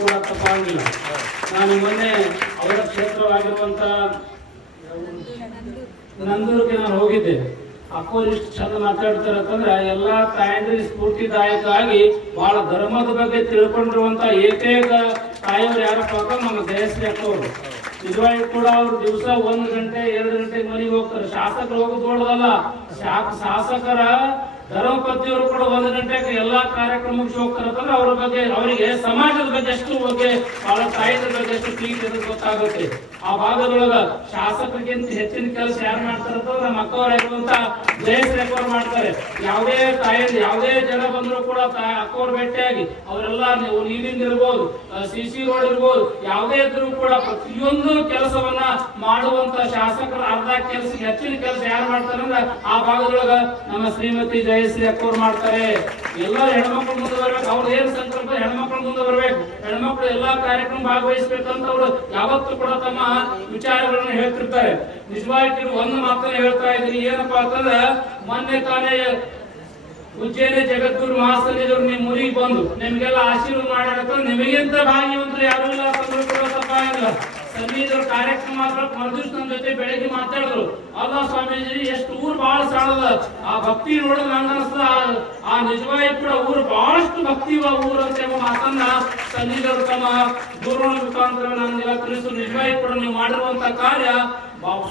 ಕೂಡ ತಪ್ಪಾಗಿಲ್ಲ. ನಾನು ಮೊನ್ನೆ ಅವರ ಕ್ಷೇತ್ರವಾಗಿರುವಂತ ನಂದೂರಿಗೆ ನಾನು ಹೋಗಿದ್ದೆ. ಅಕ್ಕೋರು ಇಷ್ಟು ಚಂದ ಮಾತಾಡ್ತಾರೆ ಅಂತಂದ್ರೆ ಎಲ್ಲಾ ತಾಯಂದ್ರಿಗೆ ಸ್ಫೂರ್ತಿದಾಯಕ ಆಗಿ ಬಹಳ ಧರ್ಮದ ಬಗ್ಗೆ ತಿಳ್ಕೊಂಡಿರುವಂತ ಏಕೈಕ ತಾಯಿಯವ್ರು ಯಾರಪ್ಪ ಅಂತ ನಮ್ಮ ಜಯಶ್ರೀ ಅಕ್ಕವರು. ನಿಜವಾಗಿ ಕೂಡ ಅವ್ರು ದಿವಸ 1 ಗಂಟೆ 2 ಗಂಟೆಗೆ ಮನೆಗೆ ಹೋಗ್ತಾರೆ. ಶಾಸಕರು ಹೋಗೋದು ದೊಡ್ಡದಲ್ಲ, ಶಾಸಕರ ಧರ್ಮಪತಿಯವರು ಕೂಡ 1 ಗಂಟೆಗೆ ಎಲ್ಲಾ ಕಾರ್ಯಕ್ರಮ ಮುಗಿಸಿ ಹೋಗ್ತಾರೆ ಅಂತಂದ್ರೆ ಅವ್ರ ಬಗ್ಗೆ, ಅವರಿಗೆ ಸಮಾಜದ ಬಗ್ಗೆ ಎಷ್ಟು ಬಗ್ಗೆ ಬಹಳ ತಾಯಿದ ಬಗ್ಗೆ ಎಷ್ಟು ಪ್ರೀತಿ ಅಂತ ಗೊತ್ತಾಗುತ್ತೆ. ಆ ಭಾಗದೊಳಗ ಶಾಸಕರಿಗಿಂತ ಹೆಚ್ಚಿನ ಕೆಲಸ ಯಾರು ಮಾಡ್ತಾರೆ ಅಂತಂದ್ರೆ ನಮ್ಮ ಅಕ್ಕವರಾಗಿರುವಂತ ಜಯಶ್ರೀ ಅಕ್ಕವ್ರು ಮಾಡ್ತಾರೆ. ಯಾವುದೇ ತಾಯಿಯಿಂದ ಯಾವುದೇ ಜನ ಬಂದ್ರು ಕೂಡ ಅಕ್ಕವ್ರ ಭೇಟಿಯಾಗಿ ಅವರೆಲ್ಲ ನೀರಿಂದ ಇರ್ಬೋದು, ಸಿಸಿ ರೋಡ್ ಇರ್ಬೋದು, ಯಾವುದೇ ಇದ್ರೂ ಕೂಡ ಪ್ರತಿಯೊಂದು ಕೆಲಸವನ್ನ ಮಾಡುವಂತ ಶಾಸಕರ ಅರ್ಧ ಕೆಲಸ ಹೆಚ್ಚಿನ ಕೆಲಸ ಯಾರು ಮಾಡ್ತಾರೆ ಅಂದ್ರೆ ಆ ಭಾಗದೊಳಗ ನಮ್ಮ ಶ್ರೀಮತಿ ಜಯಶ್ರೀ ಅಕ್ಕವ್ರು ಮಾಡ್ತಾರೆ. ಎಲ್ಲ ಹೆಣ್ಮಕ್ಳು ಮುಂದೆ ಬರ್ಬೇಕು. ಅವ್ರ ಏನ್ ಸಂಕಲ್ಪ, ಹೆಣ್ಮಕ್ಳು ಮುಂದೆ ಬರ್ಬೇಕು, ಹೆಣ್ಮಕ್ಳು ಎಲ್ಲಾ ಕಾರ್ಯಕ್ರಮ ಭಾಗವಹಿಸ್ಬೇಕಂತ ಅವ್ರು ಯಾವತ್ತೂ ಕೂಡ ತಮ್ಮ ವಿಚಾರಗಳನ್ನ ಹೇಳ್ತಿರ್ತಾರೆ. ನಿಜವಾಗಿ ಒಂದು ಮಾತನ್ನ ಹೇಳ್ತಾ ಇದ್ದೀನಿ, ಏನಪ್ಪಾ ಅಂತಂದ್ರೆ ಮೊನ್ನೆ ತಾನೇ ಉಜ್ಜಯಿನಿ ಜಗದ್ಗುರು ಮಹಾಸನ್ನಿಧರು ನಿಮ್ಮ ಊರಿಗೆ ಬಂದು ನಿಮ್ಗೆಲ್ಲ ಆಶೀರ್ವಾದ ಮಾಡ್ಯಾರ. ನಿಮಗಿಂತ ಭಾಗ್ಯವಂತರು ಯಾರು ಇಲ್ಲ ತಂದ್ರು ಕೂಡ ತಪ್ಪಾಗಿಲ್ಲ. ಸನ್ನಿಧರ ಕಾರ್ಯಕ್ರಮ ಮರುದಿವ್ಸ ನನ್ನ ಜೊತೆ ಬೆಳಗ್ಗೆ ಮಾತಾಡಿದ್ರು. ಅಲ್ಲ ಸ್ವಾಮೀಜಿ, ಎಷ್ಟು ಊರು ಬಹಳ ಸಾಣದ, ಆ ಭಕ್ತಿ ನೋಡಿದ್ರೆ ನಂಗೆ ಅನಿಸ್ತದ ಆ ನಿಜವಾಗಿ ಕೂಡ ಊರು ಬಹಳಷ್ಟು ಭಕ್ತಿ ಊರು ಅಂತ ಎಂಬ ಮಾತನ್ನ ಸನ್ನಿಧರು ತಮ್ಮ ದೂರವಾಣಿ ಮುಖಾಂತರ ನನ್ಗೆಲ್ಲ ತಿಳಿಸಿದ್ರು. ನಿಜವಾಗಿ ಕೂಡ ನೀವು ಮಾಡಿರುವಂತ ಕಾರ್ಯ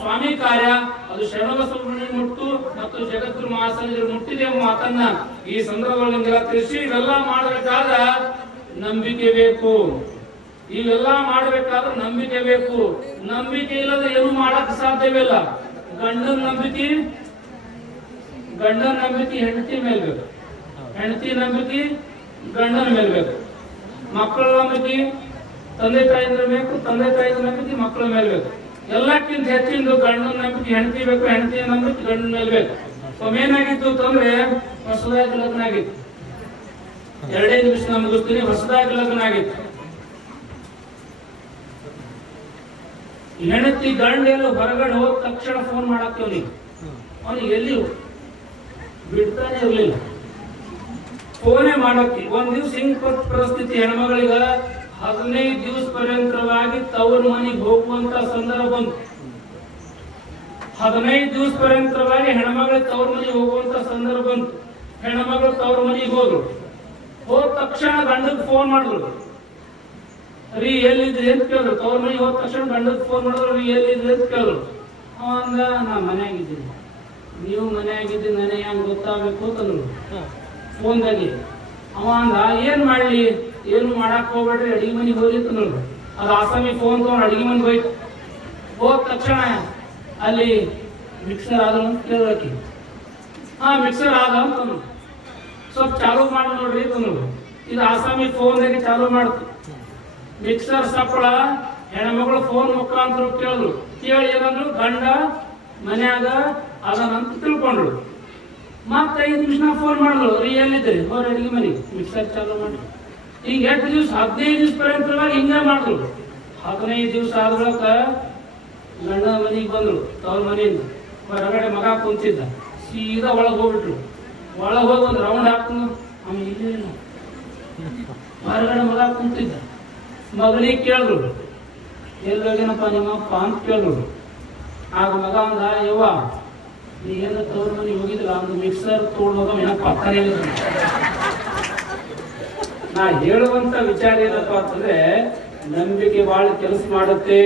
ಸ್ವಾಮಿ ಕಾರ್ಯ ಅದು ಶರಣಬಸವಣ್ಣ ಮುಟ್ಟು ಮತ್ತು ಜಗದ್ಗುರು ಮಹಾಸನ್ನಿಧರು ಮುಟ್ಟಿದೆ ಎಂಬ ಮಾತನ್ನ ಈ ಸಂದರ್ಭದಲ್ಲಿ ನಿಮ್ಗೆಲ್ಲ ತಿಳಿಸಿ, ಇವೆಲ್ಲ ಮಾಡಬೇಕಾದ ನಂಬಿಕೆ ಬೇಕು. ಇವೆಲ್ಲ ಮಾಡ್ಬೇಕಾದ್ರೆ ನಂಬಿಕೆ ಬೇಕು. ನಂಬಿಕೆ ಇಲ್ಲದೆ ಏನು ಮಾಡಕ್ ಸಾಧ್ಯವಿಲ್ಲ. ಗಂಡನ ನಂಬಿಕೆ ಹೆಂಡತಿ ಮೇಲೆ ಬೇಕು, ಹೆಂಡತಿ ನಂಬಿಕೆ ಗಂಡನ ಮೇಲೆ ಬೇಕು, ಮಕ್ಕಳ ನಂಬಿಕೆ ತಂದೆ ತಾಯಿದ್ರ ಬೇಕು, ತಂದೆ ತಾಯಿದ್ರ ನಂಬಿಕೆ ಮಕ್ಕಳ ಮೇಲೆ ಬೇಕು. ಎಲ್ಲಕ್ಕಿಂತ ಹೆಚ್ಚಿಂದು ಗಂಡನ ನಂಬಿಕೆ ಹೆಂಡತಿ ಬೇಕು, ಹೆಂಡತಿಯ ನಂಬಿಕೆ ಗಂಡನ ಮೇಲೆ ಬೇಕು. ಏನಾಗಿತ್ತು ಅಂತಂದ್ರೆ ಹೊಸದಾಗಿ ಲಗ್ನ ಆಗಿತ್ತು. 2 ನಿಮಿಷ ಮುಗಿಸ್ತೀನಿ. ಹೊಸದಾಗಿ ಲಗ್ನ ಆಗಿತ್ತು. ಹೆಂಡತಿ ಗಂಡೆಲ್ಲ ಹೊರಗಡೆ ಹೋದ ತಕ್ಷಣ ಫೋನ್ ಮಾಡಾಕ್ತೇವ್. ಅವನಿಗೆ ಎಲ್ಲಿ ಬಿಡ್ತಾನೆ ಇರ್ಲಿಲ್ಲ, ಫೋನೇ ಮಾಡಕ್ಕೆ. 1 ದಿವ್ಸ ಹಿಂಗ್ ಪರಿಸ್ಥಿತಿ, ಹೆಣ್ಮಗಳಿಗ 15 ದಿವಸ ಪರ್ಯಂತರವಾಗಿ ತವ್ರ ಮನೆಗೆ ಹೋಗುವಂತ ಸಂದರ್ಭ ಬಂತು. 15 ದಿವಸ ಪರ್ಯಂತರವಾಗಿ ಹೆಣ್ಮಗಳಿಗೆ ತವ್ರ ಮನೆಗೆ ಹೋಗುವಂತ ಸಂದರ್ಭ ಬಂತು. ಹೆಣ್ಮಗಳು ತವ್ರ ಮನೆಗೆ ಹೋದ್ರು. ಹೋದ ತಕ್ಷಣ ಗಂಡಕ್ಕೆ ಫೋನ್ ಮಾಡಿದ್ರು. ರೀ ಎಲ್ಲಿದ್ರಿ ಅಂತ ಕೇಳಿದ್ರು. ತವ್ರ ಮನೆಗೆ ಹೋದ ತಕ್ಷಣ ಗಂಡಕ್ಕೆ ಫೋನ್ ಮಾಡಿದ್ರು. ರೀ ಎಲ್ಲಿದ್ರಿ ಅಂತ ಕೇಳಿದ್ರು. ಅವಂದ ನಾ ಮನೆಯಾಗಿದ್ದೀನಿ. ನೀವು ಮನೆಯಾಗಿದ್ದೀನಿ, ನನಗೆ ಹೆಂಗ್ ಗೊತ್ತಾಗಬೇಕು ಅಂತಂದ್ರು ಫೋನ್ದಾಗಿ. ಅವ ಅಂದ ಏನ್ ಮಾಡ್ಲಿ, ಏನು ಮಾಡಕ್ ಹೋಗ್ಬೇಡ್ರಿ, ಅಡಿಗೆ ಮನೆಗೆ ಹೋಗಿ ಅಂತಂದ್ರು. ಅದು ಆಸಾಮಿ ಫೋನ್ ತಗೊಂಡು ಅಡಿಗೆ ಮನೆಗೆ ಹೋಯ್ತು. ಹೋದ ತಕ್ಷಣ ಅಲ್ಲಿ ಮಿಕ್ಸರ್ ಆದ ಅಂತ ಕೇಳಕ್ಕೆ, ಮಿಕ್ಸರ್ ಆದ ಅಂತಂದ್ರು. ಸ್ವಲ್ಪ ಚಾಲು ಮಾಡಿ ನೋಡ್ರಿ ಅಂತಂದ್ರು. ಇದು ಆಸಾಮಿ ಫೋನ್ದಾಗೆ ಚಾಲು ಮಾಡ್ತು. ಮಿಕ್ಸರ್ ಸಪ್ಪಳ ಹೆಣ್ಮಗಳು ಫೋನ್ ಮುಖಾಂತರ ಕೇಳಿದ್ರು. ಕೇಳಿ ಏನಂದ್ರು, ಗಂಡ ಮನ್ಯಾಗ ಅದನ್ನಂತ ತಿಳ್ಕೊಂಡ್ರು. ಮತ್ತೆ 5 ನಿಮಿಷ ಫೋನ್ ಮಾಡಿದ್ರು. ರೀ ಎಲ್ಲಿದ್ರಿ? ಅವ್ರ ಅಡಿಗೆ ಮನೆಗೆ. ಮಿಕ್ಸರ್ ಚಾಲು ಮಾಡಿ. ಈಗ 8 ದಿವಸ 15 ದಿವಸ ಪರ್ಯಂತರವಾಗಿ ಹಿಂಗೆ ಮಾಡಿದ್ರು. 15 ದಿವಸ ಆದ ಬಳಿಕ ಗಂಡ ಮನೆಗೆ ಬಂದ್ರು. ತವ್ರ ಮನೆಯಿಂದ ಹೊರಗಡೆ ಮಗ ಕುಂತಿದ್ದ. ಸೀದಾ ಒಳಗೆ ಹೋಗ್ಬಿಟ್ರು. ಒಳಗೆ ಹೋಗಿ ಒಂದು ರೌಂಡ್ ಹಾಕೊಂಡು ಅವ್ನು ಇಲ್ಲೇನು ಹೊರಗಡೆ ಮಗ ಕುಂತಿದ್ದ. ಮಗನಿಗೆ ಕೇಳಿದ್ರು, ಎಲ್ಲೋಗೇನಪ್ಪ ನಿಮ್ಮಪ್ಪ ಅಂತ ಕೇಳಿದ್ರು. ಆಗ ಮಗ ಅಂದ, ಯವ್ವ ನೀವೇನ ತವ್ರ ಮನೆಗೆ ಹೋಗಿದ್ರ, ಒಂದು ಮಿಕ್ಸರ್ ತೋಡ್ದಾಗ ಏನಪ್ಪ ಪಕ್ಕನೇ ಇಲ್ಲ. ನಾ ಹೇಳುವಂತ ವಿಚಾರ ಏನಪ್ಪಾ ಅಂತಂದ್ರೆ, ನಂಬಿಕೆ ಬಹಳ ಕೆಲಸ ಮಾಡುತ್ತೆ.